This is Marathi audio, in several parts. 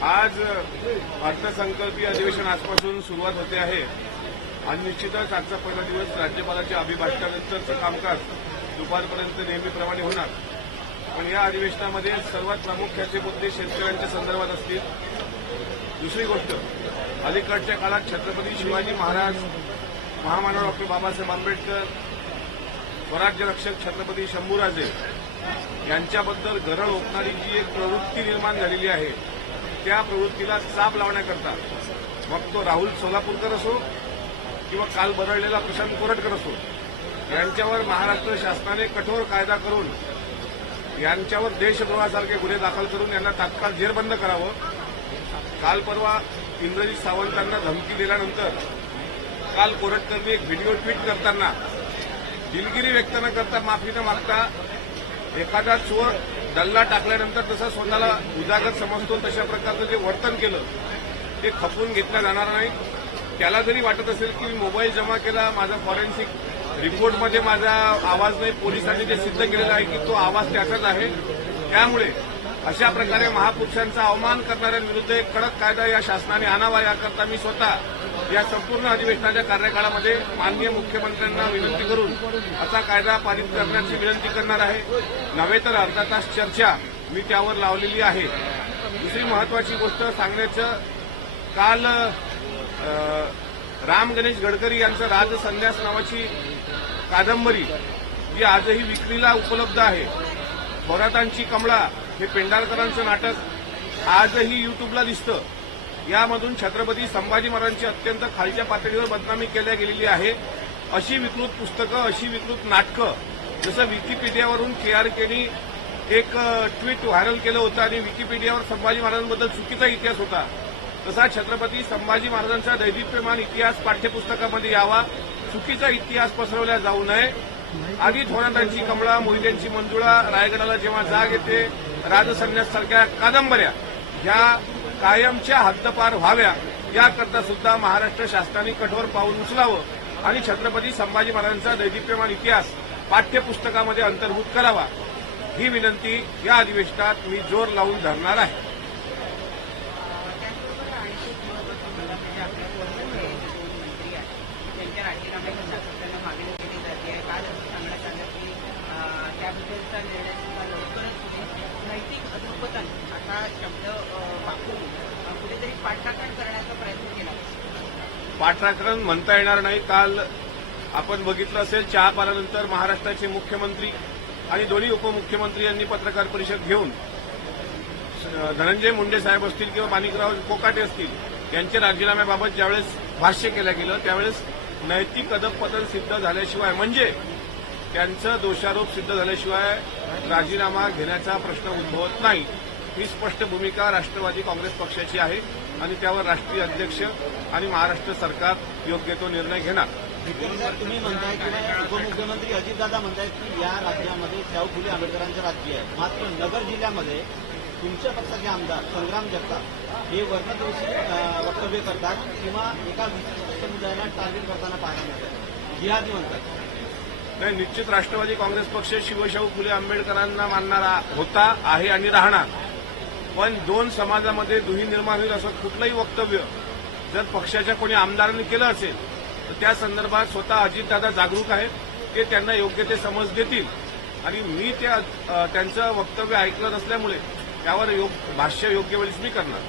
आज अर्थसंकल्पीय अधिवेशन आजपासून सुरुवात होते आहे आणि निश्चितच आजचा पहिला दिवस राज्यपालाच्या अभिभाषणानंतरचं कामकाज दुपारपर्यंत नेहमीप्रमाणे होणार. पण या अधिवेशनामध्ये सर्वात प्रामुख्याचे मुद्दे शेतकऱ्यांच्या संदर्भात असतील. दुसरी गोष्ट, अलीकडच्या काळात छत्रपती शिवाजी महाराज, महामानव डॉक्टर बाबासाहेब आंबेडकर, स्वराज्य रक्षक छत्रपती शंभूराजे यांच्याबद्दल गरळ ओकणारी जी एक प्रवृत्ती निर्माण झालेली आहे, त्या प्रवृत्तीला चाप लावण्याकरता मग तो राहुल सोलापूरकर असो किंवा काल बदललेला प्रशांत कोरटकर असो, यांच्यावर महाराष्ट्र शासनाने कठोर कायदा करून यांच्यावर देशद्रोहासारखे गुन्हे दाखल करून यांना तात्काळ जेरबंद करावं. काल परवा इंद्रजित सावंतांना धमकी दिल्यानंतर काल कोरटकरने एक व्हिडिओ ट्विट करताना दिलगिरी व्यक्त न करता, माफी न मागता, एखादा चोर डल्ला टाकल्यानंतर जसं स्वतःला उजागर समजतो तशा प्रकारचं जे वर्तन केलं ते खपवून घेतलं जाणार नाही. त्याला जरी वाटत असेल की मोबाईल जमा केला, माझा फॉरेन्सिक रिपोर्टमध्ये माझा आवाज नाही, पोलिसांनी ते सिद्ध केलेलं आहे की तो आवाज त्याचाच आहे. त्यामुळे अशा प्रकारे महापुरुषांचा अवमान करणाऱ्यांविरुद्ध एक कडक कायदा या शासनाने आणावा, याकरता मी स्वतः या संपूर्ण अधिवेशनाच्या कार्यकाळामध्ये माननीय मुख्यमंत्र्यांना विनंती करून असा कायदा पारित करण्याची विनंती करणार आहे. नव्हे तर अर्धा तास चर्चा मी त्यावर लावलेली आहे. दुसरी महत्वाची गोष्ट सांगण्याचं, काल राम गणेश गडकरी यांचं राजसन्यास नावाची कादंबरी जी आजही विक्रीला उपलब्ध आहे, थोरातांची कमळा हे पेंढारकरांचं नाटक आजही युट्यूबला दिसतं. यामधून छत्रपती संभाजी महाराजांची अत्यंत खालच्या पातळीवर बदनामी केल्या गेलेली आहे. अशी विकृत पुस्तकं, अशी विकृत नाटकं, जसं विकिपीडियावरून KRKनी एक ट्विट व्हायरल केलं होतं आणि विकिपीडियावर संभाजी महाराजांबद्दल चुकीचा इतिहास होता, तसा छत्रपती संभाजी महाराजांचा दैदिप्यमान इतिहास पाठ्यपुस्तकामध्ये यावा, चुकीचा इतिहास पसरवला जाऊ नये. आधी थोरातांची कमळा, मोहित्यांची मंजुळा, रायगडाला जेव्हा जाग येते, राजसन्यास सारख्या कादंबऱ्या ह्या कायमच्या हद्दपार व्हाव्या, याकरता सुद्धा महाराष्ट्र शासनाने कठोर पाऊल उचलावं आणि छत्रपती संभाजी महाराजांचा दैदिप्यमान इतिहास पाठ्यपुस्तकामध्ये अंतर्भूत करावा, ही विनंती या अधिवेशनात मी जोर लावून धरणार आहे. पाठराखण म्हणता येणार नाही. काल आपण बघितलं असेल, चहा पाल्यानंतर महाराष्ट्राचे मुख्यमंत्री आणि दोन्ही उपमुख्यमंत्री यांनी पत्रकार परिषद घेऊन धनंजय मुंडे साहेब असतील किंवा माणिकराव कोकाटे असतील यांच्या राजीनाम्याबाबत ज्यावेळेस भाष्य केलं गेलं, त्यावेळेस नैतिक अधःपतन सिद्ध झाल्याशिवाय, म्हणजे त्यांचं दोषारोप सिद्ध झाल्याशिवाय राजीनामा घेण्याचा प्रश्न उद्भवत नाही, ही स्पष्ट भूमिका राष्ट्रवादी काँग्रेस पक्षाची आहे आणि त्यावर राष्ट्रीय अध्यक्ष आणि महाराष्ट्र सरकार योग्य तो निर्णय घेणार. तुम्ही म्हणताय की उपमुख्यमंत्री अजितदादा म्हणतायत की या राज्यामध्ये शाहू फुले आंबेडकरांचं राज्य आहे, मात्र नगर जिल्ह्यामध्ये तुमच्या पक्षाचे आमदार संग्राम जगताप हे वर्णद्वेषी वक्तव्य करतात किंवा एका विशिष्ट समुदायाला टार्गेट करताना पाहायला मिळतात, जिहादी म्हणतात. नाही, निश्चित राष्ट्रवादी काँग्रेस पक्ष शिवशाहू फुले आंबेडकरांना मानणारा होता, आहे आणि राहणार. पण दोन समाजामध्ये दुही निर्माण होईल असं कुठलंही वक्तव्य जर पक्षाच्या कोणी आमदारांनी केलं असेल तर त्या संदर्भात स्वतः अजितदादा जागरूक आहेत, ते त्यांना योग्य ते समज देतील आणि मी त्यांचं वक्तव्य ऐकलं नसल्यामुळे त्यावर भाष्य योग्य वेळीच मी करणार.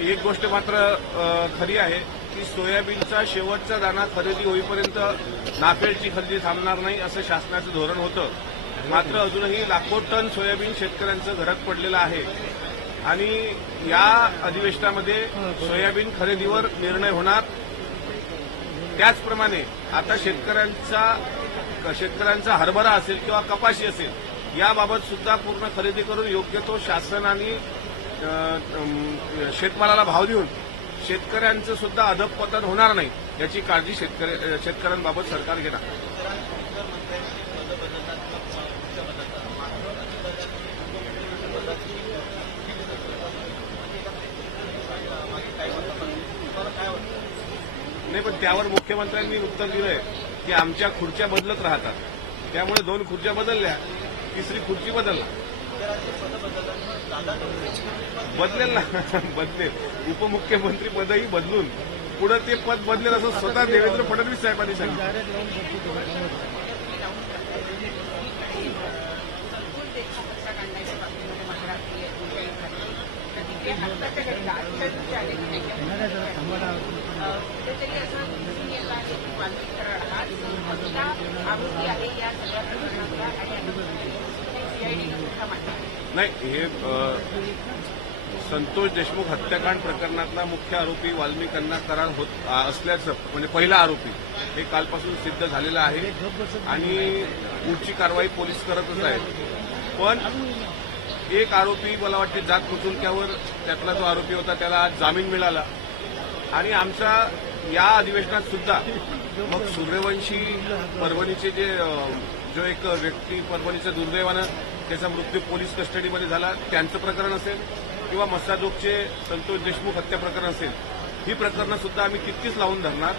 एक गोष्ट मात्र खरी आहे की सोयाबीनचा शेवटचा दाणा खरेदी होईपर्यंत नाफेडची खरेदी थांबणार नाही असं शासनाचं धोरण होतं. मात्र अजूनही लाखो टन सोयाबीन शेतकऱ्यांचं घरात पडलेलं आहे आणि या अधिवेशनामध्ये सोयाबीन खरेदीवर निर्णय होणार. त्याचप्रमाणे आता शेतकऱ्यांचा हरभरा असेल किंवा कपाशी असेल, याबाबत सुद्धा पूर्ण खरेदी करून योग्य तो शासन आणि शेतमालाला भाव देऊन शेतकऱ्यांचं सुद्धा अधःपतन होणार नाही याची काळजी शेतकऱ्यांबाबत सरकार घेणार. नाही, पण त्यावर मुख्यमंत्र्यांनी उत्तर दिलंय की आमच्या खुर्च्या बदलत राहतात. त्यामुळे 2 खुर्च्या बदलल्या, तिसरी खुर्ची बदलला. बदलेल ना बदलेल. उपमुख्यमंत्री पदही बदलून पुढे ते पद बदलेल असं स्वतः देवेंद्र फडणवीस साहेबांनी सांगितलं. नाही, हे संतोष देशमुख हत्याकांड प्रकरणातला मुख्य आरोपी वाल्मिकांना करार होत असल्याचं, म्हणजे पहिला आरोपी हे कालपासून सिद्ध झालेलं आहे आणि पुढची कारवाई पोलीस करतच आहेत. पण एक आरोपी मला वाटते जात मुचुलक्यावर, त्यातला जो आरोपी होता त्याला आज जामीन मिळाला. आणि आमच्या या अधिवेशनात सुद्धा मग सूर्यवंशी परभणीचे जो एक व्यक्ती परभणीच्या दुर्दैवानं त्याचा मृत्यू पोलीस कस्टडीमध्ये झाला त्यांचं प्रकरण असेल किंवा मस्साजोगचे संतोष देशमुख हत्या प्रकरण असेल, ही प्रकरणं सुद्धा आम्ही तितकीच लावून धरणार.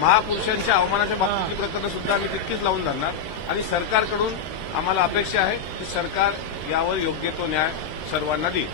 महापुरुषांच्या अवमानाच्या बाबतीतली प्रकरणं सुद्धा आम्ही तितकीच लावून धरणार. आणि सरकारकडून आम्हाला अपेक्षा आहे की सरकार यावर योग्य तो न्याय सर्वांना देईल.